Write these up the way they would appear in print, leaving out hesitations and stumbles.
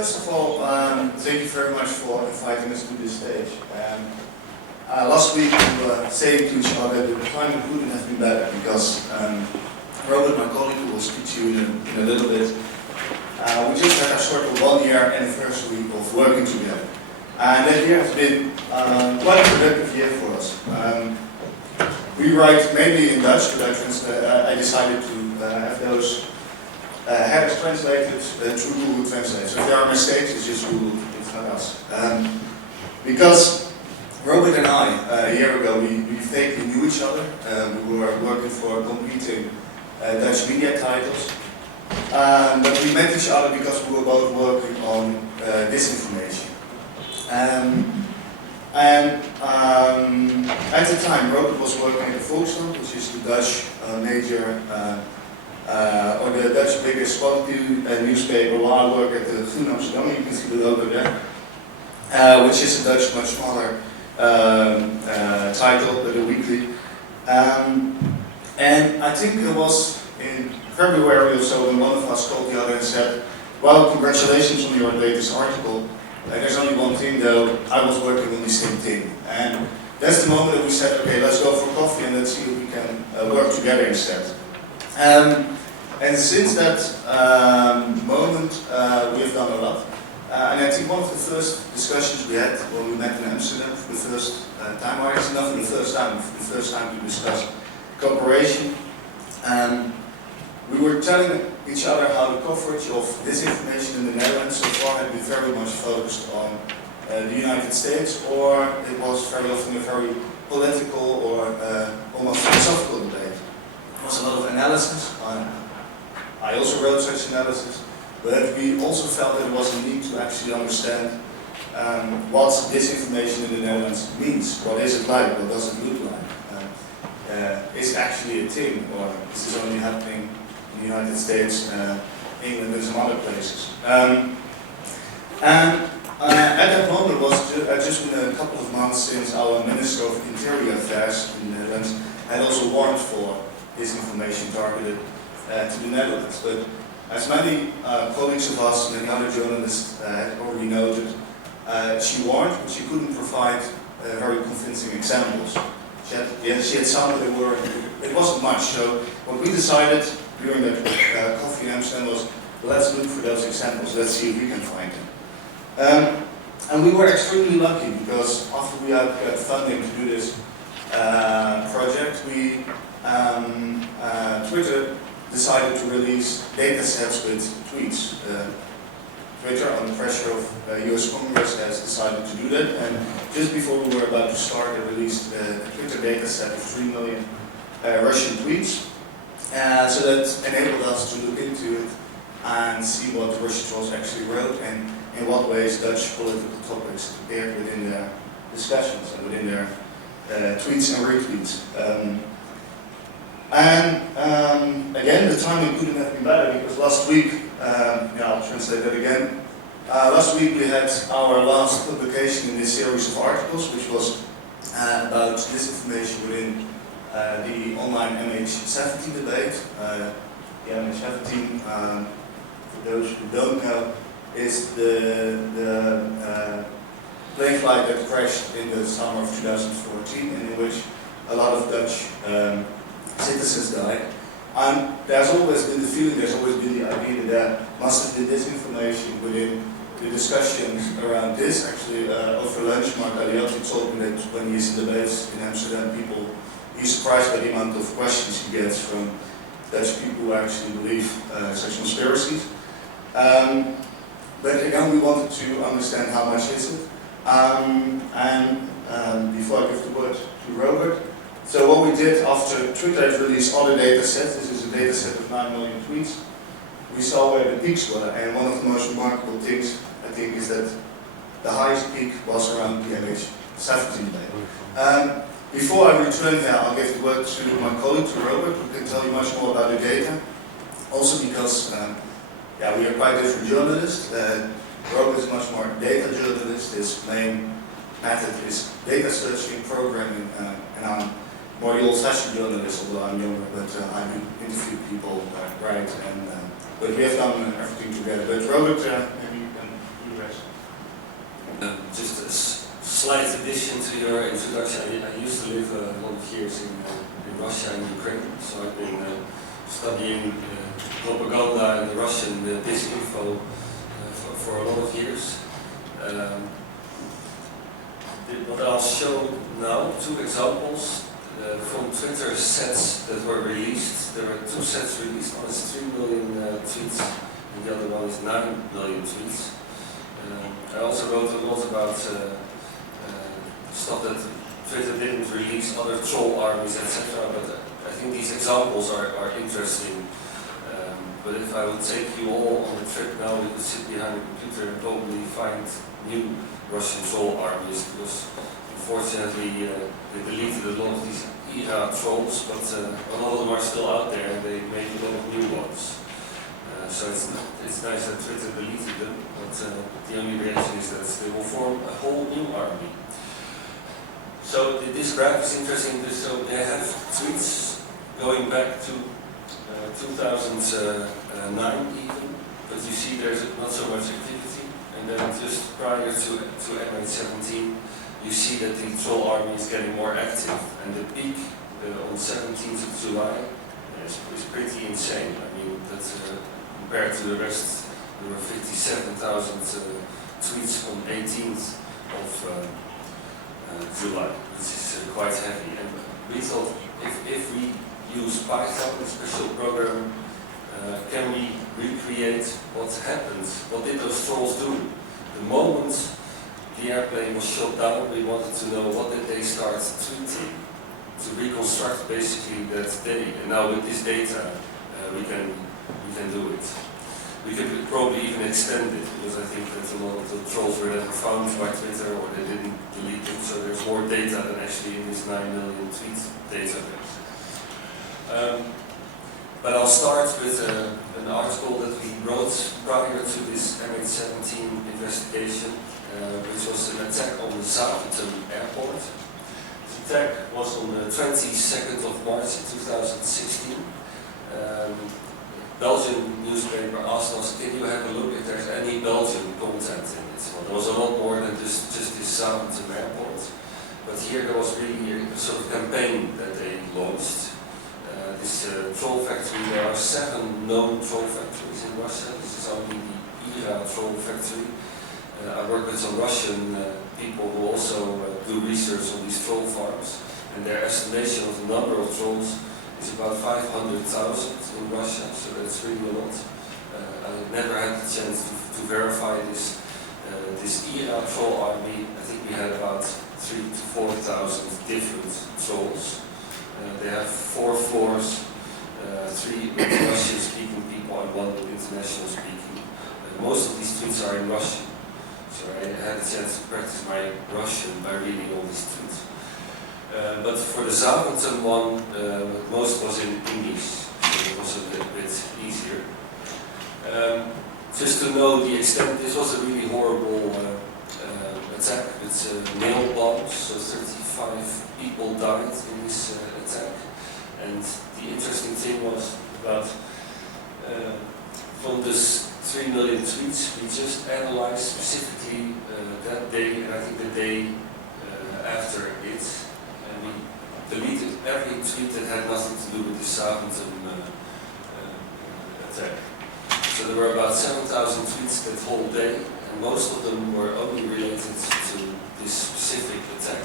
first of all, thank you very much for inviting us to this stage. Last week we were saying to each other that the timing couldn't have been better because Robert, my colleague, who will speak to you in a little bit, we just had our sort of 1 year anniversary of working together. And that year has been quite a productive year for us. We write mainly in Dutch, but I decided to have those headers translated through Google Translate. So if there are mistakes, it's just Google, it's not us. Because Robert and I, a year ago, we vaguely knew each other. We were working for competing Dutch media titles. But we met each other because we were both working on disinformation. At the time, Robert was working at the Volkskrant, which is the Dutch major, or the Dutch biggest quality newspaper, while I work at the Groen Amsterdam. You can see the logo there, which is a Dutch, much smaller title, but a weekly. And I think it was in February or so when one of us called the other and said, well, congratulations on your latest article. There's only one thing though, I was working on the same thing. And that's the moment that we said, okay, let's go for coffee and let's see if we can work together instead. And since that moment, we have done a lot. And I think one of the first discussions we had when we met in Amsterdam for the first time, or actually not for the first time to discuss cooperation. We were telling each other how the coverage of disinformation in the Netherlands so far had been very much focused on the United States, or it was very often a very political or almost philosophical debate. There was a lot of analysis. I also wrote such analysis, but we also felt that there was a need to actually understand what disinformation in the Netherlands means. What is it like? What does it look like? Is it actually a thing, or is this only happening in the United States, England, and some other places? At that moment, it was just been a couple of months since our Minister of Interior Affairs in the Netherlands had also warned for disinformation targeted to the Netherlands. But as many colleagues of us, many other journalists had already noted, she warned, but she couldn't provide very convincing examples. She had some, but it wasn't much. So what we decided during that coffee in Amsterdam was, let's look for those examples, let's see if we can find them. And we were extremely lucky because after we had got funding to do this project, Twitter decided to release data sets with tweets. Twitter, on the pressure of US Congress, has decided to do that, and just before we were about to start, they released a Twitter data set of 3 million Russian tweets. So that enabled us to look into it and see what the Russian trolls actually wrote and in what ways Dutch political topics appeared within their discussions and within their tweets and retweets. Again, the timing couldn't have been better because last week, I'll translate that again. Last week we had our last publication in this series of articles, which was about disinformation within the online MH17 debate. The MH17, for those who don't know, is the plane flight that crashed in the summer of 2014 and in which a lot of Dutch citizens died. And there's always been the feeling, there's always been the idea that there must have been disinformation within the discussions around this. Actually, over lunch, Mark Aliotti told me that when he's in debates in Amsterdam, he's surprised by the amount of questions he gets from Dutch people who actually believe such conspiracies. But again, we wanted to understand how much is it. Before I give the word to Robert, so what we did after Twitter had released other data sets, this is a data set of 9 million tweets, we saw where the peaks were, and one of the most remarkable things, I think, is that the highest peak was around the MH17 day. Before I return here, I'll give the word to my colleague, to Robert, who can tell you much more about the data. Also because, we are quite different journalists. Robert is much more data journalist. His main method is data searching, programming, and I'm more the old-fashioned journalist, although I'm younger, but I do interview people, write, but we have done everything together. But Robert, maybe you can Just a slight addition to your introduction. I used to live a lot of years in Russia and Ukraine, so I've been studying propaganda and the Russian disinfo for a lot of years. What I'll show now, two examples from Twitter sets that were released. There were two sets released. One is 3 million tweets, and the other one is 9 million tweets. I also wrote a lot about stuff that Twitter didn't release, other troll armies, etc. But I think these examples are interesting. But if I would take you all on a trip now, we could sit behind a computer and probably find new Russian troll armies, because unfortunately they deleted a lot of these IRA trolls, but a lot of them are still out there and they made a lot of new ones. So it's nice that Twitter deleted them, but the only reaction is that they will form a whole new army. So this graph is interesting. So they have tweets going back to 2009 even, but you see there's not so much activity. And then just prior to M817, you see that the troll army is getting more active, and the peak on 17th of July is pretty insane. I mean, that's compared to the rest, there were 57,000 tweets on 18th of July, which is quite heavy. And we thought if we use Python, a special program, can we recreate what happened? What did those trolls do? The moment the airplane was shot down, we wanted to know what did they start tweeting, to reconstruct basically that day. And now with this data, we can do it. We could probably even extend it, because I think that a lot of the trolls were never found by Twitter, or they didn't delete them, so there's more data than actually in this 9 million tweet database. But I'll start with an article that we wrote prior to this M817 investigation, which was an attack on the Zaventem airport. The attack was on the 22nd of March 2016. Belgian newspaper asked us, can you have a look if there's any Belgian content in it? Well, there was a lot more than just this Zaventem airport. But here there was really a sort of campaign that they launched. This troll factory, there are 7 known troll factories in Russia. This is only the IRA troll factory. I work with some Russian people who also do research on these troll farms, and their estimation of the number of trolls is about 500,000 in Russia, so that's really a lot. I never had the chance to verify this. This IRA troll army, I think we had about 3,000 to 4,000 different trolls. They have 4 floors, 3 Russian-speaking people and 1 international-speaking. Most of these tweets are in Russian, so I had a chance to practice my Russian by reading all these tweets. But for the Zaventem one, most was in English, so it was a little bit easier. Just to know the extent, this was a really horrible attack with nail bombs, so 35 people died in this attack. And the interesting thing was about from this 3 million tweets, we just analyzed specifically that day, and I think the day after it, and we deleted every tweet that had nothing to do with the Zaventem attack. So there were about 7,000 tweets that whole day, and most of them were only related to this specific attack.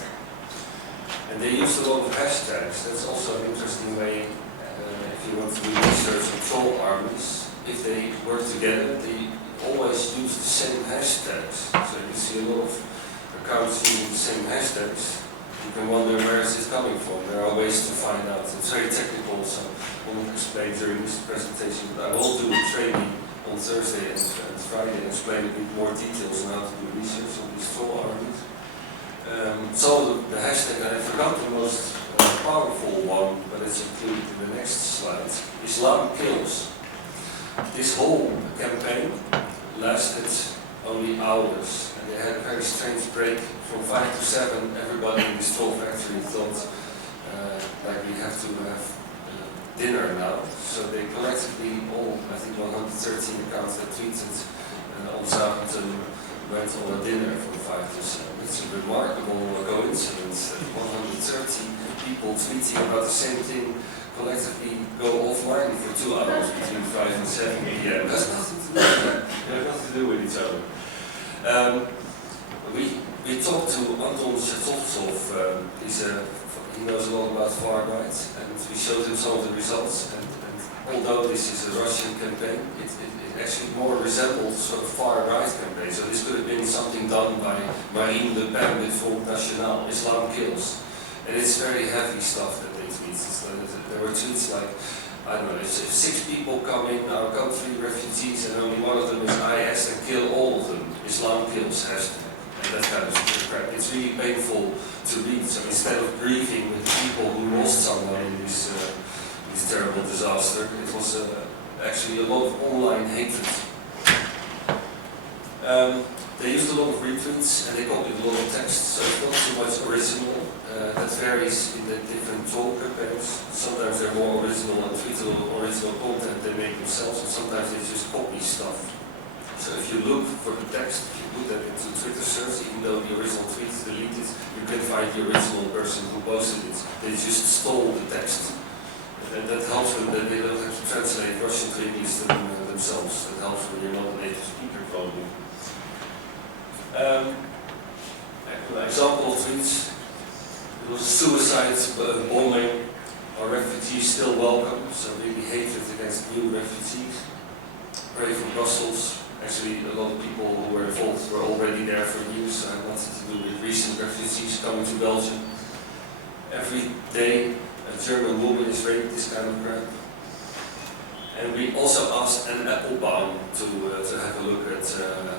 And they used a lot of hashtags. That's also an interesting way if you want to do research on troll armies. If they work together, they always use the same hashtags. So you see a lot of accounts using the same hashtags. You can wonder where is this coming from. There are ways to find out. It's very technical, so I won't explain during this presentation, but I will do a training on Thursday and Friday and explain a bit more details on how to do research on these troll armies. So the hashtag that I forgot the most powerful one, but it's included in the next slide, Islam kills. This whole campaign lasted only hours, and they had a very strange break. From 5 to 7, everybody in this troll factory thought like we have to have dinner now. So they collectively all, I think 113 accounts that tweeted on Zaventem went on a dinner from 5 to 7. It's a remarkable coincidence that 130 people tweeting about the same thing collectively go offline for 2 hours between 5 and 7 p.m. That's nothing to do with that. They have nothing to do with each other. We talked to Anton Shatovtsov. He knows a lot about far right, and we showed him some of the results. And although this is a Russian campaign, it actually more resembles sort of far right campaign. So this could have been something done by Marine Le Pen with Front National, Islam Kills. And it's very heavy stuff that they tweet. There were tweets like, I don't know, if 6 people come in our country, refugees, and only one of them is IS, then kill all of them. Islam Kills hashtag. And that kind of crap. It's really painful to read. So instead of grieving with the people who lost someone in this terrible disaster, it was actually a lot of online hatred. They used a lot of retweets and they copied a lot of text, so it's not too much original. That varies in the different troll campaigns. Sometimes they're more original and tweet a lot of original content they make themselves, and sometimes they just copy stuff. So if you look for the text, if you put that into Twitter search, even though the original tweet is deleted, you can find the original person who posted it. They just stole the text. And that helps them that they don't have to translate Russian to English themselves. That helps when you're not a native speaker, probably. An example of tweets. It was a suicide bombing. Are refugees still welcome? So really hatred against new refugees. Pray for Brussels. Actually, a lot of people who were involved were already there for years, so it had nothing to do with recent refugees coming to Belgium. Every day, a German woman is raped, this kind of crap. And we also asked Anne Applebaum to have a look at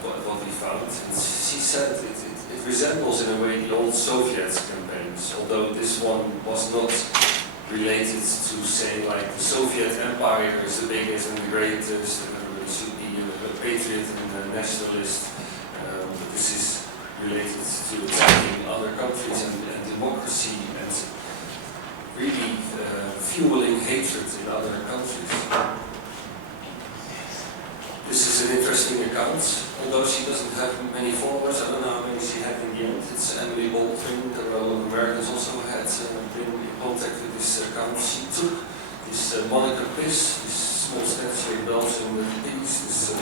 what we found. And she said it resembles in a way the old Soviet campaigns, although this one was not related to saying like the Soviet Empire is the biggest and the greatest, and everybody should be a patriot and a nationalist. But this is related to attacking other countries and democracy and really fueling hatred in other countries. This is an interesting account, although she doesn't have many followers. I don't know how many she had in the end. It's Emily Baldwin. There were a lot of Americans also had been in contact with this account. She took this Monica Piss, this small statue in Belgium with peace, this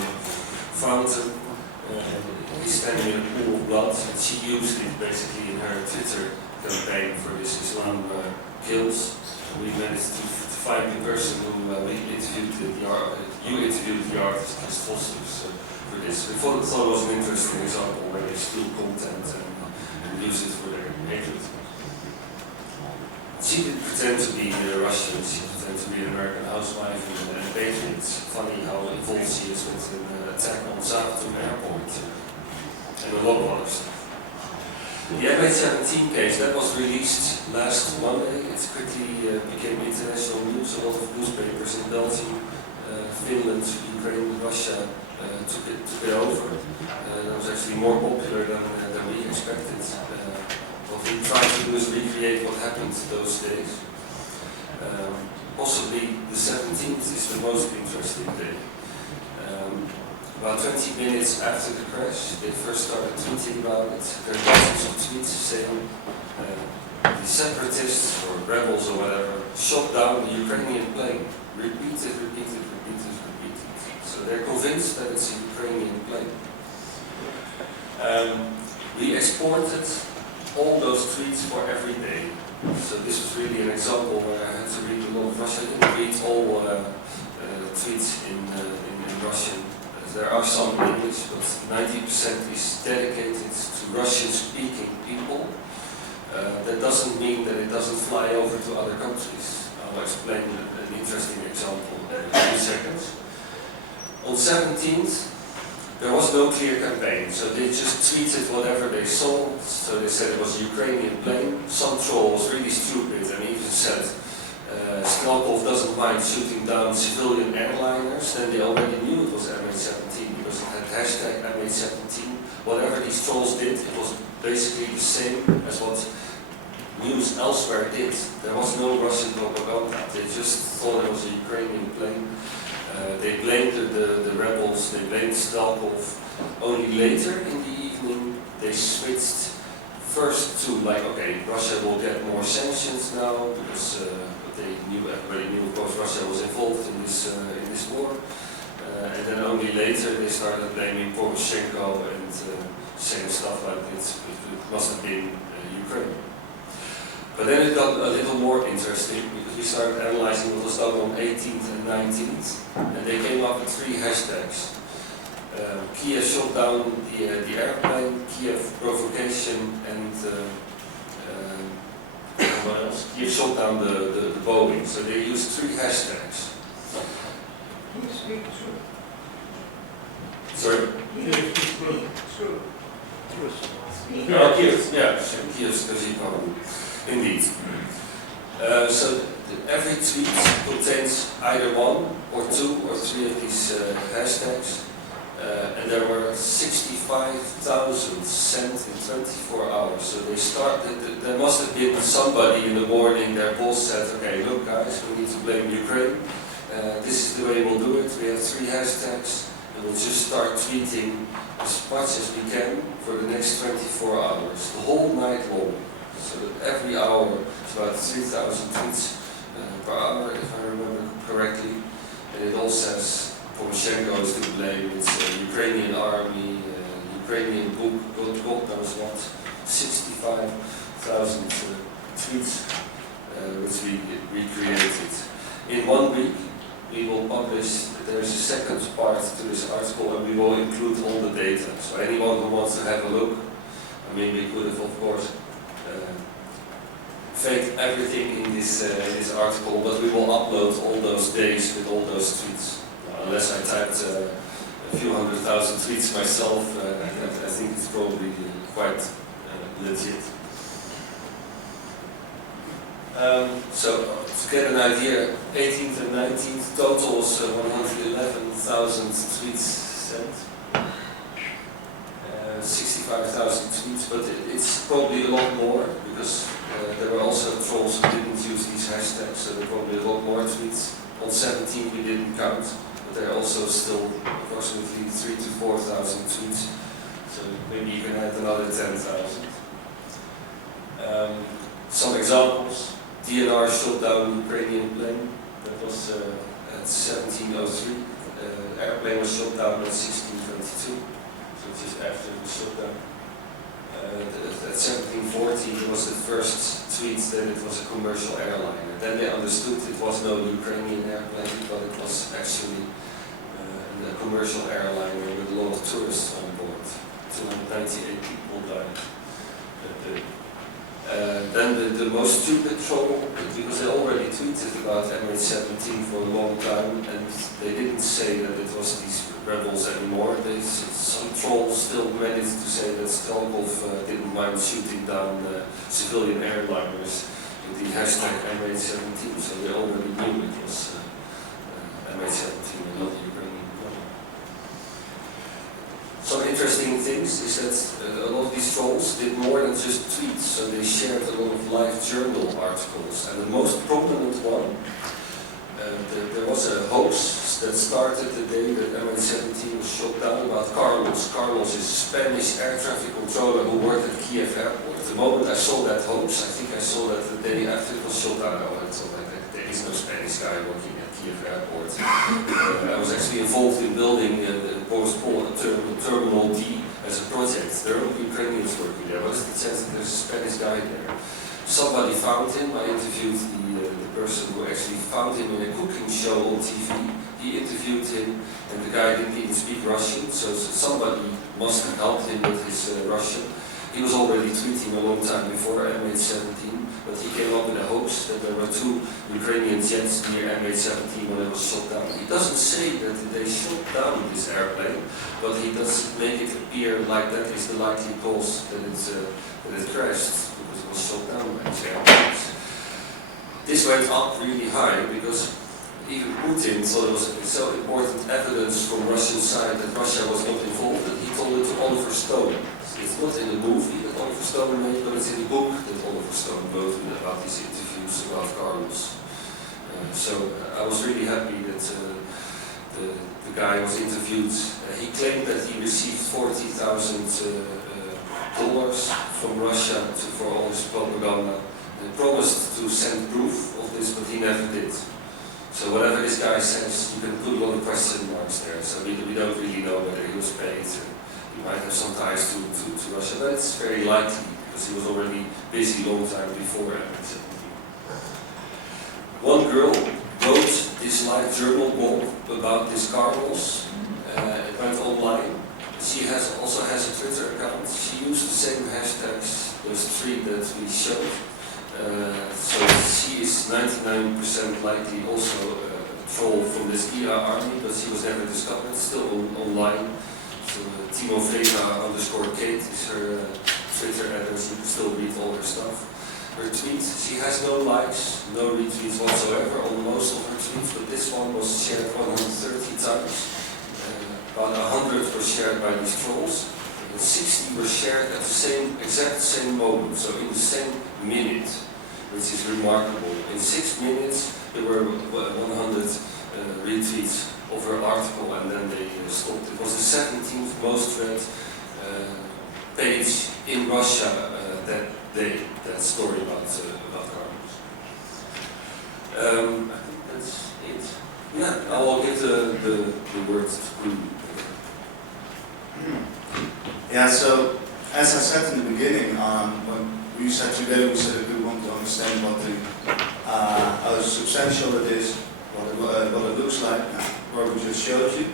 fountain. He's standing in a pool of blood, and she used it basically in her Twitter campaign for this Islam Kills. We managed to find the person who we interviewed you interviewed the artist, Chris Foster, for this. We thought it was an interesting example where they steal content and use it for their hatred. She didn't pretend to be Russian, she pretended to be an American housewife and a patriot. It's funny how involved she is with an attack on Sakharov Airport and a lot of other stuff. The MH17 case, that was released last Monday. It quickly became international news. A lot of newspapers in Belgium, Finland, Ukraine, Russia took it over. That was actually more popular than we expected. What we tried to do is recreate what happened those days. Possibly the 17th is the most interesting day. About 20 minutes after the crash, they first started tweeting about it. There were dozens of tweets saying the separatists or rebels or whatever shot down the Ukrainian plane. Repeated. So they're convinced that it's a Ukrainian plane. We exported all those tweets for every day. So this was really an example where I had to read a lot of Russian. I didn't read all tweets in Russian. There are some in English, but 90% is dedicated to Russian-speaking people. That doesn't mean that it doesn't fly over to other countries. I'll explain an interesting example in a few seconds. On 17th, there was no clear campaign, so they just tweeted whatever they saw. So they said it was a Ukrainian plane. Some troll was really stupid and even said Sakharov doesn't mind shooting down civilian airliners. Then they already knew it was MH17 because it had hashtag MH17. Whatever these trolls did, it was basically the same as what news elsewhere did. There was no Russian propaganda. They just thought it was a Ukrainian plane. They blamed the rebels, they blamed Sakharov. Only later in the evening they switched first to like, okay, Russia will get more sanctions now because everybody knew, of course, Russia was involved in this war. And then only later they started blaming Poroshenko and saying stuff like it must have been Ukraine. But then it got a little more interesting because we started analyzing what was done on 18th and 19th, and they came up with 3 hashtags. Kiev shot down the airplane, Kiev provocation, and what else? Kiev shot down the Boeing. So they used 3 hashtags. Sorry? Kiev, yeah, Kiev's economy. Indeed. So every tweet contains either 1 or 2 or 3 of these hashtags. And there were 65,000 sent in 24 hours. So they started, there must have been somebody in the morning, their boss said, okay, look guys, we need to blame Ukraine. This is the way we'll do it. We have 3 hashtags and we'll just start tweeting as much as we can for the next 24 hours, the whole night long. So that every hour it's about 3,000 tweets per hour, if I remember correctly. And it all says Poroshenko is to blame, it's Ukrainian army, Ukrainian book, God knows what, 65,000 tweets which we recreated. In 1 week we will publish, there is a second part to this article and we will include all the data. So anyone who wants to have a look, I mean we could have of course faked everything in this article, but we will upload all those days with all those tweets. Unless I typed a few 100,000 tweets myself, I think it's probably quite legit. So to get an idea, 18th and 19th total was 111,000 tweets sent. 65,000 tweets, but it's probably a lot more because there were also trolls who didn't use these hashtags, so there were probably a lot more tweets. On 17th we didn't count. There are also still approximately 3,000 to 4,000 tweets, so maybe you can add another 10,000. Some examples: DNR shot down Ukrainian plane. That was at 17:03. Airplane was shot down at 16:22, so just after the shutdown. At 17:40 there was the first tweet that it was a commercial airliner. Then they understood it was no Ukrainian airplane, but it was actually a commercial airliner with a lot of tourists on board. 298 people died that day. Then the most stupid troll, because they already tweeted about MH17 for a long time, and they didn't say that it was these rebels anymore. Some trolls still managed to say that Sakharov didn't mind shooting down civilian airliners with the hashtag MH17, so they already knew it was MH17 and not Ukrainian plane. Some interesting things is that a lot of these trolls did more than just tweets, so they shared a lot of live journal articles. And the most prominent one, there was a hoax that started the day that MH17 was shot down about Carlos. Carlos is a Spanish air traffic controller who worked at Kiev airport. The moment I saw that hoax, I think I saw that the day after it was shot down, I thought like, there is no Spanish guy working at Kiev airport. I was actually involved in building the post-port Terminal D as a project. There are Ukrainians working there. What is the chance that there's a Spanish guy there? Somebody found him. I interviewed the person who actually found him in a cooking show on TV. He interviewed him, and the guy didn't even speak Russian, so somebody must have helped him with his Russian. He was already tweeting a long time before MH17, but he came up with a hoax that there were 2 Ukrainian jets near MH17 when it was shot down. He doesn't say that they shot down this airplane, but he does make it appear like that is the likely cause that it crashed, because it was shot down by these airplanes. This went up really high because even Putin thought it was so important evidence from Russian side that Russia was not involved that he told it to Oliver Stone. It's not in the movie that Oliver Stone made, but it's in the book that Oliver Stone wrote about these interviews about Carlos. So I was really happy that the guy was interviewed. He claimed that he received 40,000 from Russia for all his propaganda. They promised to send proof of this, but he never did. So whatever this guy says, you can put a lot of question marks there. So we don't really know whether he was paid. He might have some ties to Russia, but it's very likely because he was already busy long time before 17. One girl wrote this live journal blog about these cardinals. It went online. She also has a Twitter account. She used the same hashtags, those three that we showed. So she is 99% likely also a troll from this IRA army, but she was never discovered, still online. So Timofeeva_Kate is her Twitter address, you can still read all her stuff. Her tweets, she has no likes, no retweets whatsoever on most of her tweets, but this one was shared 130 times. About 100 were shared by these trolls, and 60 were shared at the exact same moment, so in the same minute, which is remarkable. In 6 minutes, there were 100 retweets of her article, and then they stopped. It was the 17th most read page in Russia that day. That story about cardinals. I think that's it. Yeah, I will give the word to Rudy. Yeah, so as I said in the beginning, when we said together, we said that we want to understand how substantial it is, what it looks like, what we just showed you.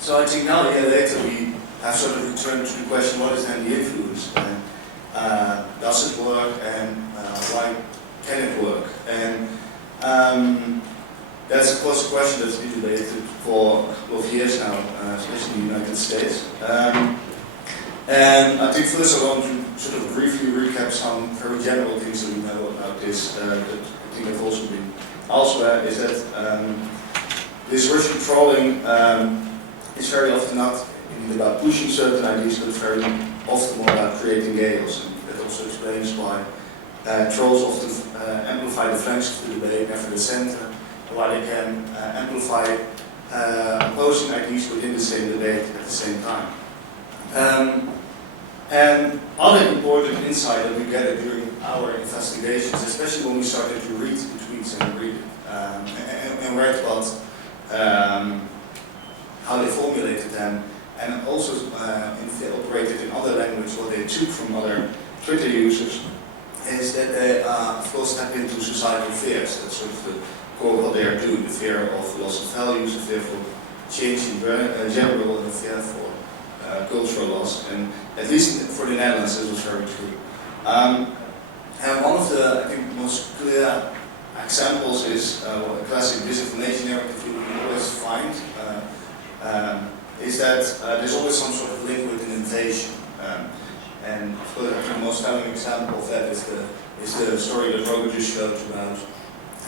So I think now, a year later, we have sort of returned to the question, what is then the influence? And does it work? And why can it work? And that's of course a question that's been debated for a couple of years now, especially in the United States. And I think first I want to sort of briefly recap some very general things that we know about this, that I think have also been elsewhere, is that this Russian trolling is very often not about pushing certain ideas, but very often more about creating chaos. And that also explains why trolls often amplify the flanks of the debate, never the center, why they can amplify opposing ideas within the same debate at the same time. And other important insight that we gathered during our investigations, especially when we started to read the tweets and read it, and read about how they formulated them, and also if they operated in other language, what they took from other Twitter users, is that they of course tap into societal fears. That's sort of the core of what they are doing, the fear of loss of values, the fear for change in general, and the fear for cultural loss. And at least for the Netherlands, this was very true. And one of the, I think, most clear examples is a classic disinformation narrative you can always find, is that there's always some sort of link with an invasion. And of course, I think the most telling example of that is the story that Robert just showed about,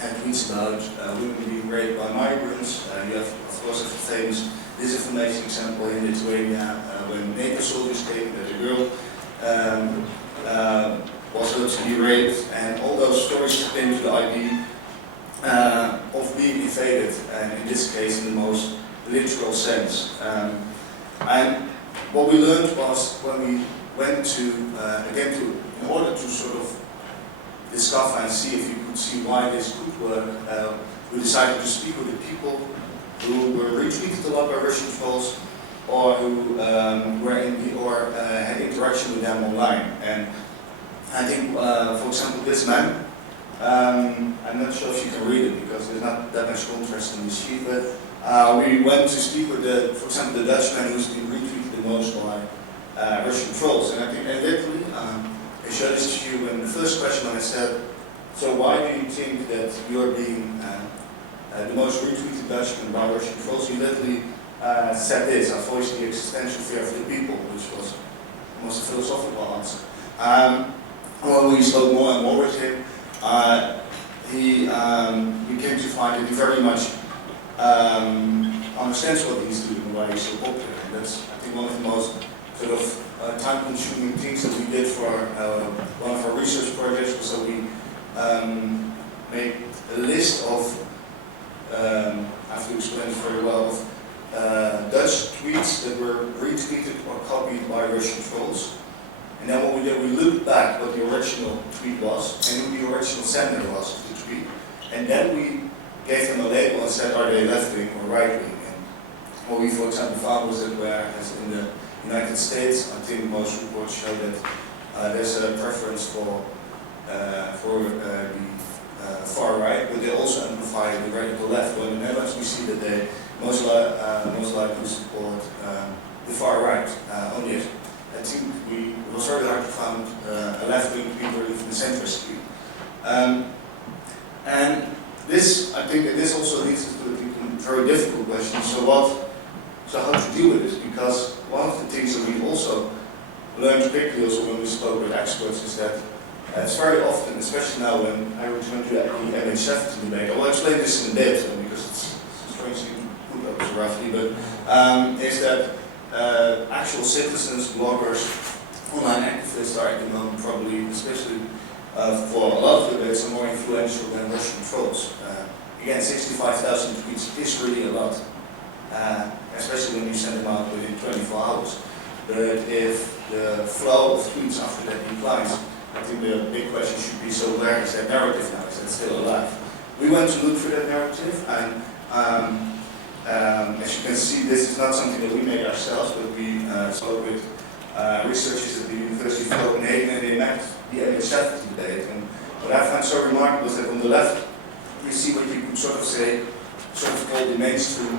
and tweets about women being raped by migrants. You have, of course, a famous disinformation example in Lithuania when NATO soldiers came, that a girl was able to be raped, and all those stories came to the idea of being invaded, and in this case in the most literal sense. And what we learned was when we went to, in order to sort of discover and see if you could see why this could work, we decided to speak with the people who were retweeted a lot by Russian trolls, or who had interaction with them online. And I think, for example, this man, I'm not sure if you can read it because there's not that much contrast in the sheet, but we went to speak with, for example, the Dutchman who's been retweeted the most by Russian trolls. And I think, literally, I showed this to you, and the first question when I said, so why do you think that you're being the most retweeted Dutchman by Russian trolls? He literally said this: I voiced the existential fear of the people, which was almost a philosophical answer. When we spoke more and more with him, we came to find that he very much understands what he's doing and why he's so popular. And that's, I think, one of the most sort of time-consuming things that we did for one of our research projects, was that we made a list of, I have to explain it very well, of Dutch tweets that were retweeted or copied by Russian trolls. And then what we did, we looked back what the original tweet was and who the original sender was of the tweet. And then we gave them a label and said, are they left-wing or right-wing? And what we, for example, found was that whereas in the United States, I think most reports show that there's a preference for the far right, but they also amplify the radical left. Well, in the Netherlands, we see that they most likely support the far right. Only I think it was very hard to find a left-wing tweet or even a centrist tweet. And this, I think, this also leads us to a very difficult question. So how to deal with this? Because one of the things that we also learned quickly, also when we spoke with experts, is that it's very often, especially now when I return to the MH70 debate. I will explain this in a bit because it's strangely put up so roughly, but is that actual citizens, bloggers, online activists are at the moment probably, especially for a lot of debates, are more influential than Russian trolls. Again, 65,000 tweets is really a lot, especially when you send them out within 24 hours. But if the flow of tweets after that declines, I think the big question should be, so where is that narrative now? Is that still alive? We went to look for that narrative, and as you can see, this is not something that we made ourselves, but we spoke with researchers at the University of Copenhagen, and they mapped the MH70 debate. And what I found so remarkable is that on the left, you see what you could sort of say, sort of call the mainstream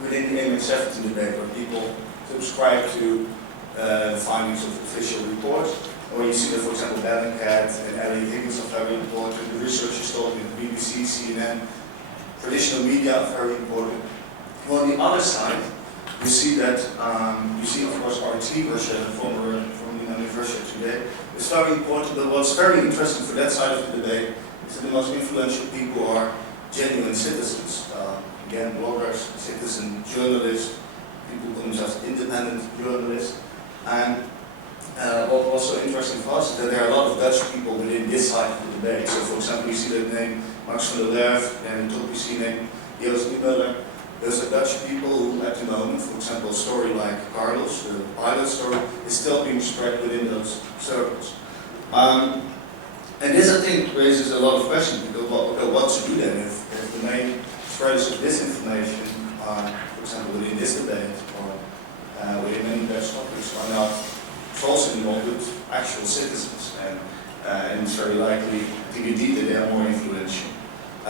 within the MH70 debate, where people subscribe to the findings of official reports. Or you see that, for example, Bellingcat and Elliot Higgins are very important. The researchers told me the BBC, CNN, traditional media are very important. Well, on the other side, you see that, you see, of course, RT, Russia, former United Russia today, is very important. But what's very interesting for that side of the debate is that the most influential people are genuine citizens. Again, bloggers, citizen journalists, people call themselves independent journalists. And what was so interesting for us is that there are a lot of Dutch people within this side of the debate. So, for example, you see the name Max van der Werf, and top you see name Joost Niemuller. Those are Dutch people who, at the moment, for example, a story like Carlos, the pilot story, is still being spread within those circles. And this, I think, raises a lot of questions, because what to do then if the main spreaders of disinformation, for example, within this debate or within many Dutch topics, are not false involved with actual citizens, and it's very likely, I think indeed, that they are more influential.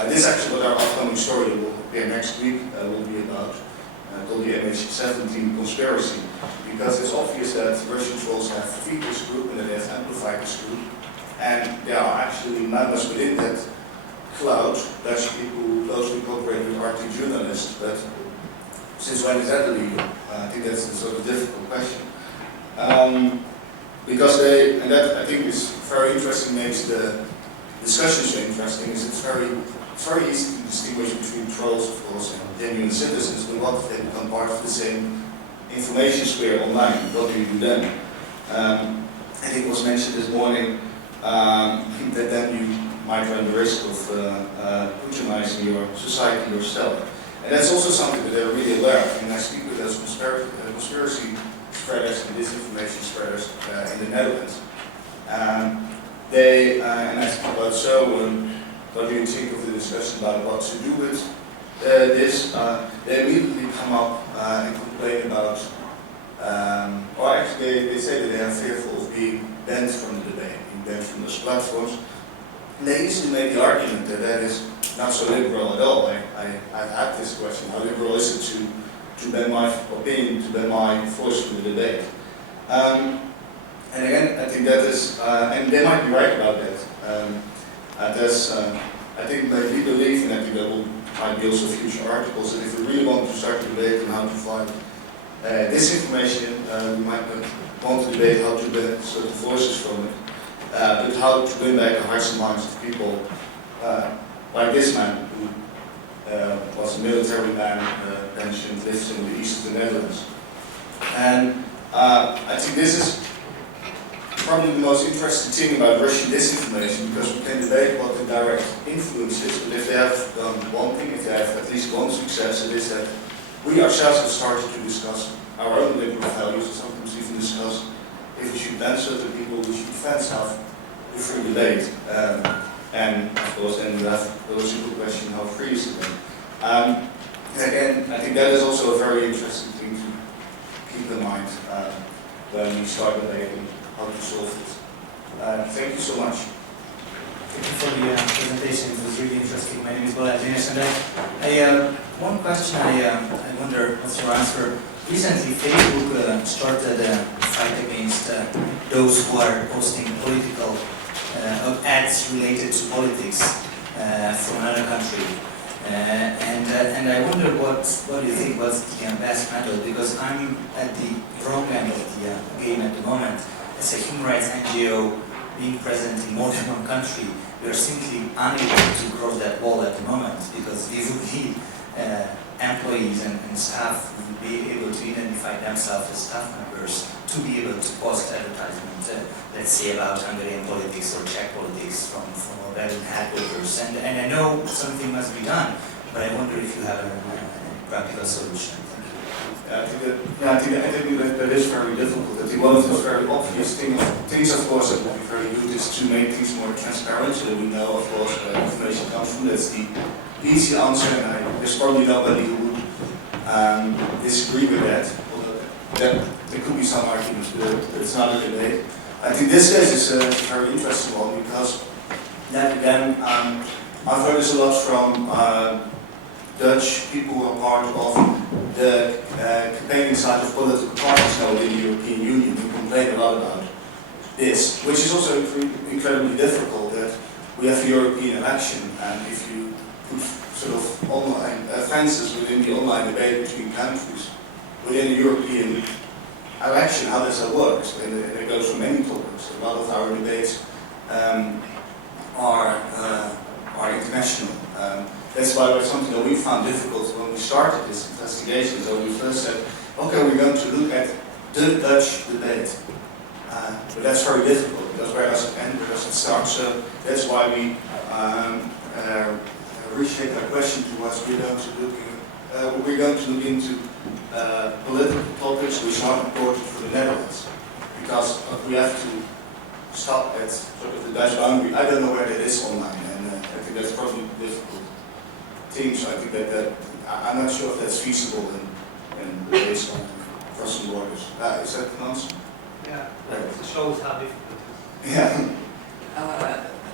This is actually what our upcoming story that will appear next week will be about, called the MH17 conspiracy, because it's obvious that Russian trolls have feed this group and that they have amplified this group, and there are actually members within that cloud, Dutch people who closely cooperate with RT journalists, but since when is that illegal? I think that's the sort of difficult question. Because they, and that I think is very interesting, makes the discussion so interesting, is it's very easy to distinguish between trolls, of course, and genuine citizens, but what if they become part of the same information sphere online? What do you do then? I think it was mentioned this morning that then you might run the risk of Putinizing your society yourself. And that's also something that they're really aware of. I mean, I speak with those conspiracy spreaders and disinformation spreaders in the Netherlands. And I speak about what do you think of the discussion about what to do with this? They immediately come up and complain about, or actually they say that they are fearful of being banned from the debate, being banned from those platforms. And they easily make the argument that that is not so liberal at all. I've had this question: how liberal is it to ban my opinion, to ban my voice in the debate? And again, I think that is, and they might be right about that. I think we believe, and I think that might be also future articles, that if we really want to start to debate on how to fight disinformation, we might want to debate how to ban certain voices from it, but how to win back the hearts and minds of people like this man, who was a military man, pensioned, lives in the east of the Netherlands. And I think this is probably the most interesting thing about Russian disinformation, because we can debate what the direct influence is, but if they have done one thing, if they have at least one success, it is that we ourselves have started to discuss our own liberal values, and sometimes even discuss if we should ban certain people, we should fence off the free debate. And of course, then you have the reciprocal question, how free is it? Again, I think that is also a very interesting thing to keep in mind when we start debating how to solve it. Thank you so much. Thank you for the presentation. It was really interesting. My name is Martynas, and one question I wonder what's your answer. Recently, Facebook started a fight against those who are posting political ads related to politics from another country. And I wonder what do you think was the best method, because I'm at the wrong end of the game at the moment. As a human rights NGO being present in more than one country, we are simply unable to cross that wall at the moment, because we would need employees and staff who would be able to identify themselves as staff members to be able to post advertisement, let's say about Hungarian politics or Czech politics from our Berlin headquarters. And I know something must be done, but I wonder if you have a practical solution. I think that is very difficult. I think one of the very obvious things, of course, that would be very good is to make things more transparent, so that we know, of course, where information comes from. That's the easy answer, and there's probably nobody who would disagree with that. Although there could be some arguments, but it's not a debate. I think this case is a very interesting one, because that again, I've heard this a lot from Dutch people who are part of the campaigning side of political parties now in the European Union, who complain a lot about this, which is also incredibly difficult, that we have a European election, and if you put sort of online fences within the online debate between countries, within the European election, how does that work? And it goes for many topics. A lot of our debates are international. That's why it was something that we found difficult when we started this investigation. So we first said, okay, we're going to look at the Dutch debate. But that's very difficult, because where does it end, where does it start? So that's why we reshape our question to us. We're going to look into political topics which are important for the Netherlands, because we have to stop at sort of the Dutch boundary. I don't know where that is online, and I think that's probably a difficult thing. So I think that I'm not sure if that's feasible and based on crossing borders. Is that an answer? Yeah, it shows how difficult it is. Yeah.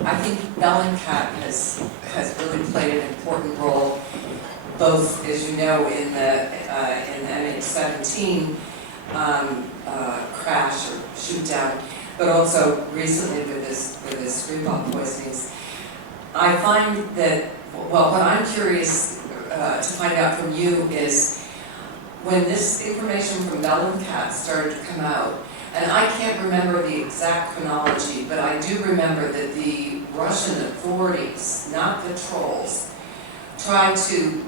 I think Bellingcat has really played an important role, both, as you know, in the MH17 crash or shoot down, but also recently with the Skripal poisonings. I find that, well, what I'm curious to find out from you is, when this information from Bellingcat started to come out, and I can't remember the exact chronology, but I do remember that the Russian authorities, not the trolls, tried to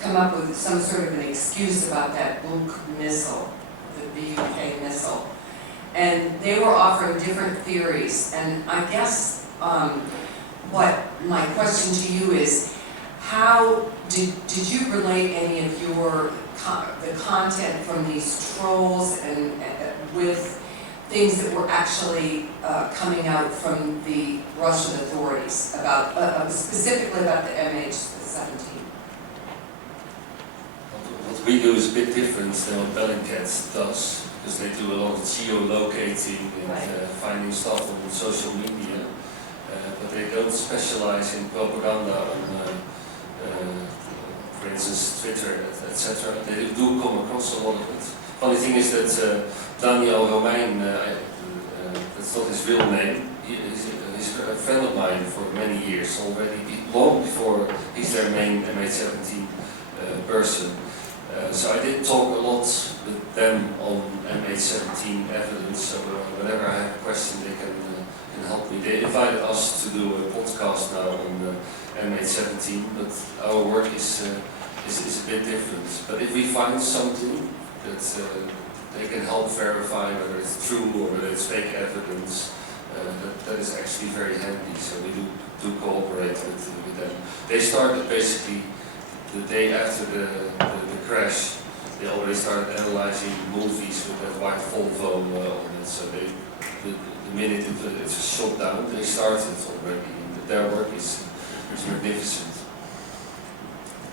come up with some sort of an excuse about that Buk missile, the BUK missile. And they were offering different theories. And I guess what my question to you is, how did you relate any of the content from these trolls and with things that were actually coming out from the Russian authorities about, specifically about the MH17? What we do is a bit different than what Bellingcat does, because they do a lot of geolocating and finding stuff on social media, but they don't specialize in propaganda on, for instance, Twitter, etc. They do come across a lot of it. Funny thing is that Daniel Romein, that's not his real name, he's a friend of mine for many years already, long before he's their main MH17 person. So I did talk a lot with them on MH17 evidence, so whenever I have a question they can help me. They invited us to do a podcast now on MH17, but our work is a bit different. But if we find something that they can help verify whether it's true or whether it's fake evidence, that is actually very handy. So we do cooperate with them. They started basically the day after the crash, they already started analyzing movies with that white Volvo on it. So the minute it was shot down, they started already. Their work is magnificent.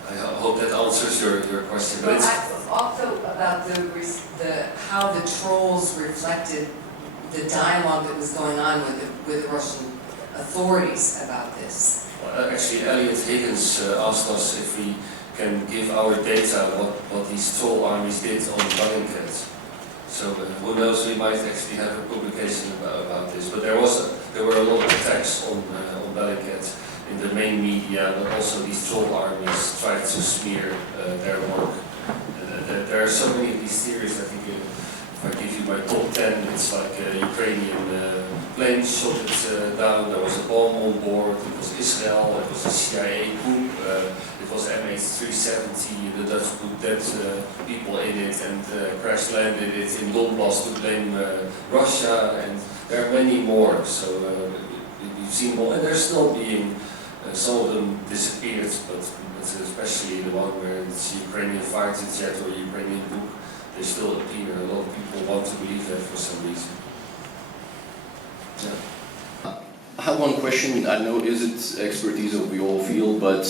I hope that answers your question. But Well, also about how the trolls reflected the dialogue that was going on with the Russian authorities about this. Well, actually, Elliot Higgins asked us if we can give our data what these troll armies did on Bellingcat. So who knows, we might actually have a publication about this. But there were a lot of attacks on Bellingcat in the main media, but also these troll armies tried to smear their work. There are so many of these theories. I think if I give you my top 10, it's like Ukrainian planes shot it down. There was a bomb on board. It was Israel. It was a CIA coup. It was MH370. The Dutch put dead people in it and crash landed it in Donbass to blame Russia. And there are many more. So we've seen more, and they're still being. Some of them disappeared, but especially the one where it's Ukrainian fighter jet or Ukrainian book, they still appear. A lot of people want to believe that for some reason. Yeah. I have one question. I know is it expertise of your field, but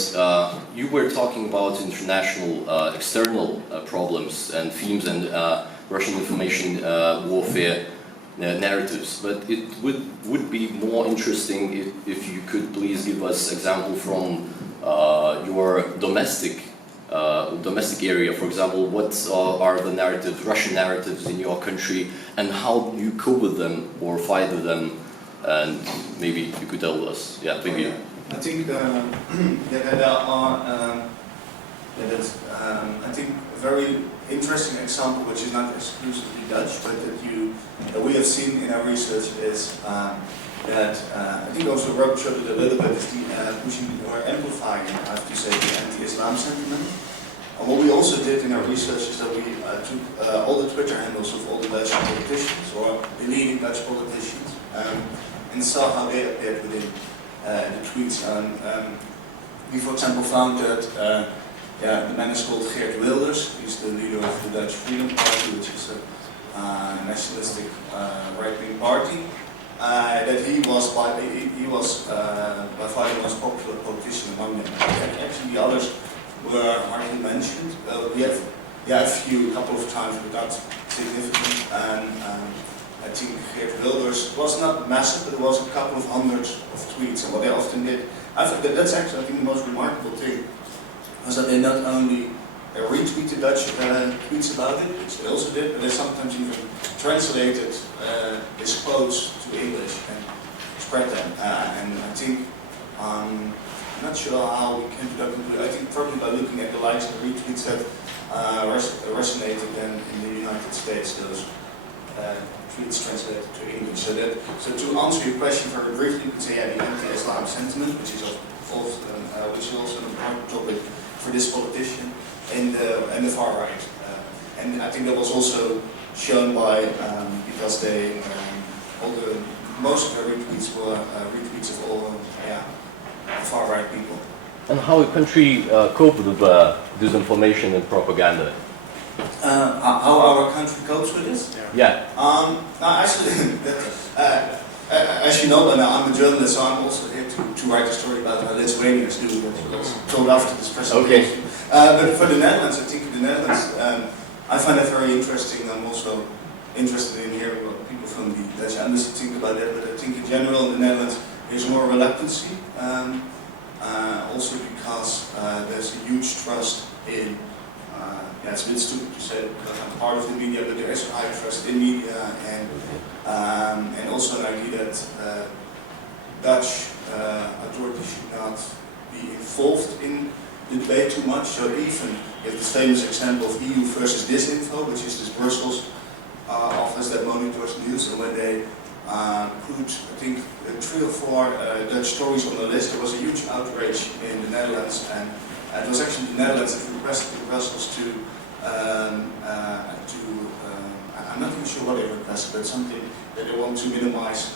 you were talking about international external problems and themes and Russian information warfare narratives, but it would be more interesting if you could please give us example from your domestic area. For example, what are the narratives, Russian narratives in your country, and how you cope with them or fight with them, and maybe you could tell us. Yeah, maybe. I think there are I think a very interesting example, which is not exclusively Dutch, but that we have seen in our research is that I think also Rob showed it a little bit, is the pushing or amplifying, I have to say, the anti-Islam sentiment. And what we also did in our research is that we took all the Twitter handles of all the Dutch politicians, or the leading Dutch politicians, and saw how they appeared within the tweets. We, for example, found that the man is called Geert Wilders. He's the leader of the Dutch Freedom Party, which is a nationalistic right-wing party. That he was by far the most popular politician among them. Actually, the others were hardly mentioned. We have a couple of times, but not significant. And I think Geert Wilders was not massive, but there was a couple of hundreds of tweets. And what they often did, I think that's actually the most remarkable thing, was that they not only retweeted Dutch tweets about it, which they also did, but they sometimes even translated his quotes to English and spread them. And I think, I'm not sure how we came to that conclusion. I think probably by looking at the likes and retweets that resonated then in the United States, those tweets translated to English. So to answer your question very briefly, you could say the anti-Islam sentiment, which is also an important topic for this politician, and the far right. And I think that was also shown by because most of their retweets were retweets of all far right people. And how a country cope with disinformation and propaganda? How our country copes with this? Yeah. Actually, as you know by now, I'm a journalist, so I'm also here to write a story about how Lithuanians do, which was told after this presentation. But for the Netherlands, I think in the Netherlands, I find that very interesting. I'm also interested in hearing what people from the Dutch embassy think about that, but I think in general in the Netherlands there's more reluctancy, also because there's a huge trust in, it's a bit stupid to say because I'm part of the media, but there is a high trust in media, and also an idea that Dutch authorities should not be involved in the debate too much. So even you have this famous example of EU versus Disinfo, which is this Brussels office that monitors news, and when they put, I think, 3 or 4 Dutch stories on the list, there was a huge outrage in the Netherlands, and it was actually the Netherlands that requested Brussels to I'm not even sure what they requested, but something that they want to minimize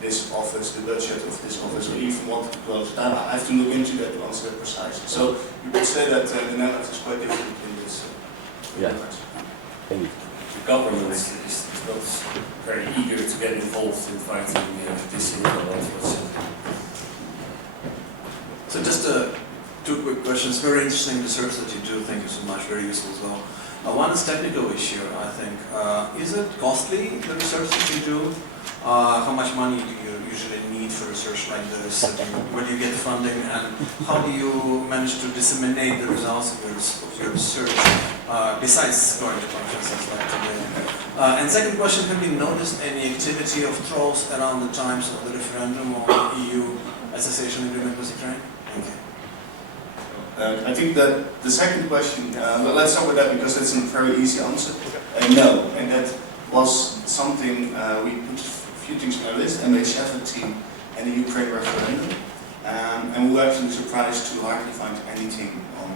this office, the budget of this office, or even want to close it down. I have to look into that to answer that precisely. So you could say that the Netherlands is quite different in this. Yeah. Thank you. The government is not very eager to get involved in fighting disinformation. So just two quick questions. Very interesting research that you do. Thank you so much. Very useful as well. One is technical issue, I think. Is it costly, the research that you do? How much money do you usually need for research like this? When you get funding, and how do you manage to disseminate the results of your research besides going to conferences like today? And second question, have you noticed any activity of trolls around the times of the referendum or EU association agreement with Ukraine? Thank you. I think that the second question, let's start with that because it's a very easy answer. No, and that was something we put a few things on our list, MH17 and the Ukraine referendum, and we were actually surprised to hardly find anything on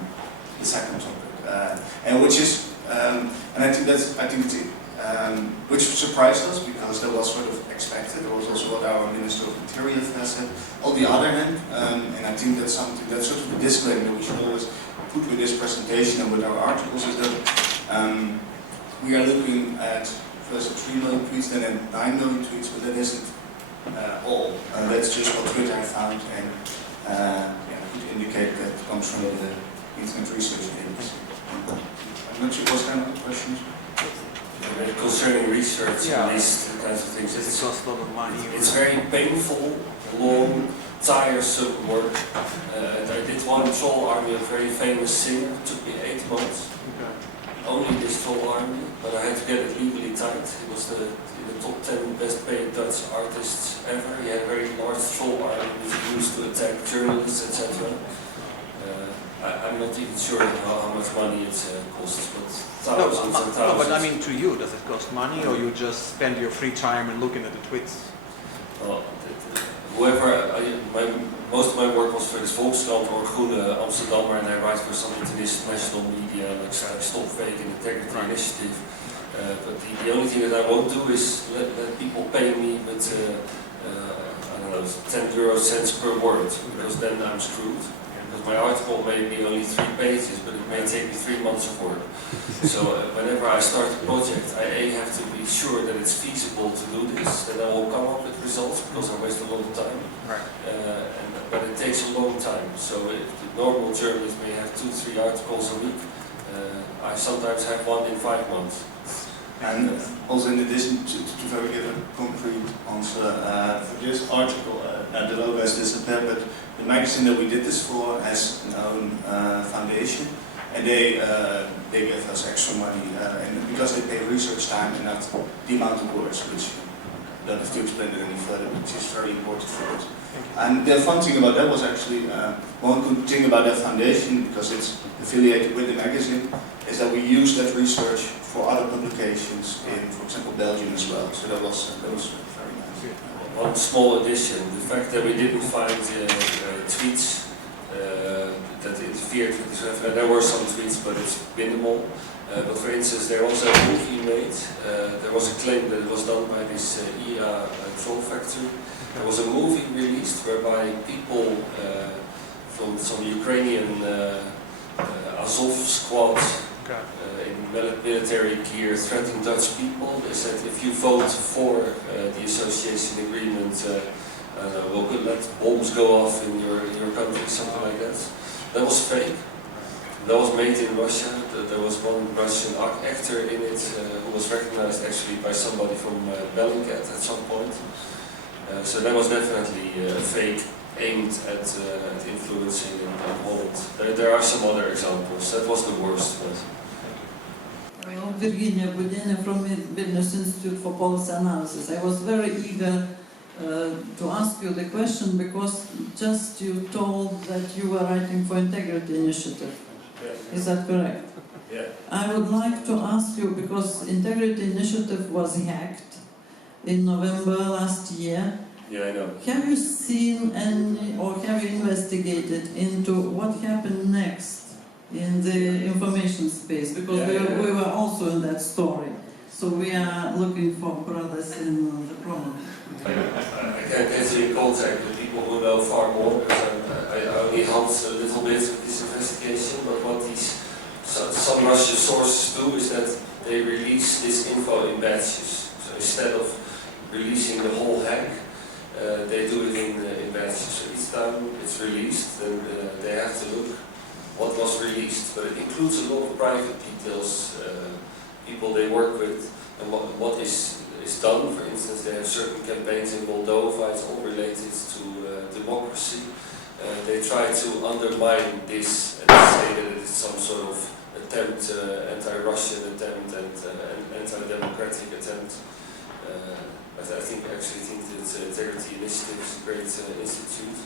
the second topic, and which is, and I think which surprised us because that was sort of expected. It was also what our Minister of Interior has said. On the other hand, and I think that's something that's sort of a disclaimer that we should always put with this presentation and with our articles is that we are looking at first 3 million tweets, then at 9 million tweets, but that isn't all. That's just what Twitter found and could indicate that comes from the Internet Research Agency. I'm not sure what's kind of questions. Concerning research, Yeah. these kinds of things, Does it cost a lot of money? it's very painful, long, tiresome work. I did one troll army, a very famous singer. It took me 8 months. Okay. Only this troll army, but I had to get it legally tight. He was in the top 10 best paid Dutch artists ever. He had a very large troll army which he used to attack journalists, etc. I'm not even sure how much money it costs, but thousands and thousands. No, but I mean to you, does it cost money or you just spend your free time and looking at the tweets? Well, most of my work was for this Volkskrant or Groene Amsterdammer, and I write for some international media like Stop Fake and Integrity Initiative. But the only thing that I won't do is let people pay me with, I don't know, 10 euro cents per word, because then I'm screwed. Because my article may be only 3 pages, but it may take me 3 months of work. So whenever I start a project, I have to be sure that it's feasible to do this, that I will come up with results, because I waste a lot of time. Right. But it takes a long time. So the normal journalist may have 2-3 articles a week. I sometimes have 1 in 5 months. And also in addition to very give a concrete answer for this article, the logo has disappeared, but the magazine that we did this for has an own foundation, and they give us extra money, and because they pay research time and not the amount of words, which I don't have to explain it any further, which is very important for us. And the fun thing about that was actually, one good thing about that foundation, because it's affiliated with the magazine, is that we use that research for other publications in, for example, Belgium as well. So that was very nice. One small addition, the fact that we didn't find tweets that interfered with this referendum. There were some tweets, but it's minimal. But for instance, there was a movie made. There was a claim that it was done by this IA troll factory. There was a movie released whereby people from some Ukrainian Azov squad in military gear threatened Dutch people. They said, if you vote for the association agreement, we'll let bombs go off in your country, something like that. That was fake. That was made in Russia. There was one Russian actor in it who was recognized actually by somebody from Bellingcat at some point. So that was definitely fake, aimed at influencing in Holland. There are some other examples. That was the worst one. Virginia Budina from Vilnius Institute for Policy Analysis. I was very eager to ask you the question because just you told that you were writing for Integrity Initiative. Yeah. Is that correct? Yeah. I would like to ask you, because Integrity Initiative was hacked in November last year. Yeah, I know. Have you seen any, or have you investigated into what happened next in the information space? Because we were also in that story. So we are looking for brothers in the problem. I can get you in contact with people who know far more, because I only helped a little bit with this investigation, but what some Russian sources do is that they release this info in batches. So instead of releasing the whole hack, they do it in batches. So each time it's released, then they have to look what was released. But it includes a lot of private details, people they work with, and what is done. For instance, they have certain campaigns in Moldova, it's all related to democracy. They try to undermine this and say that it's some sort of attempt, anti-Russian attempt and anti-democratic attempt. But I actually think that Integrity Initiative is a great institute.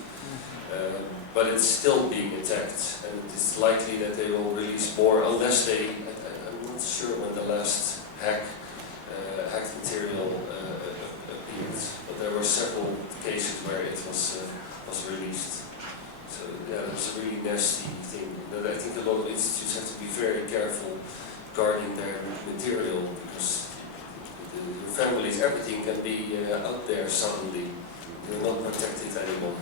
But it's still being attacked, and it's likely that they will release more unless they, I'm not sure when the last hacked material appeared, but there were several cases where it was released. So yeah, it was a really nasty thing. But I think a lot of institutes have to be very careful guarding their material, because your families, everything can be out there suddenly. You're not protected anymore.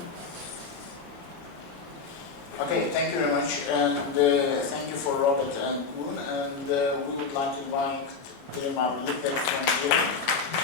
Okay, thank you very much, and thank you for Robert and Koen, and we would like to invite them our leader from here.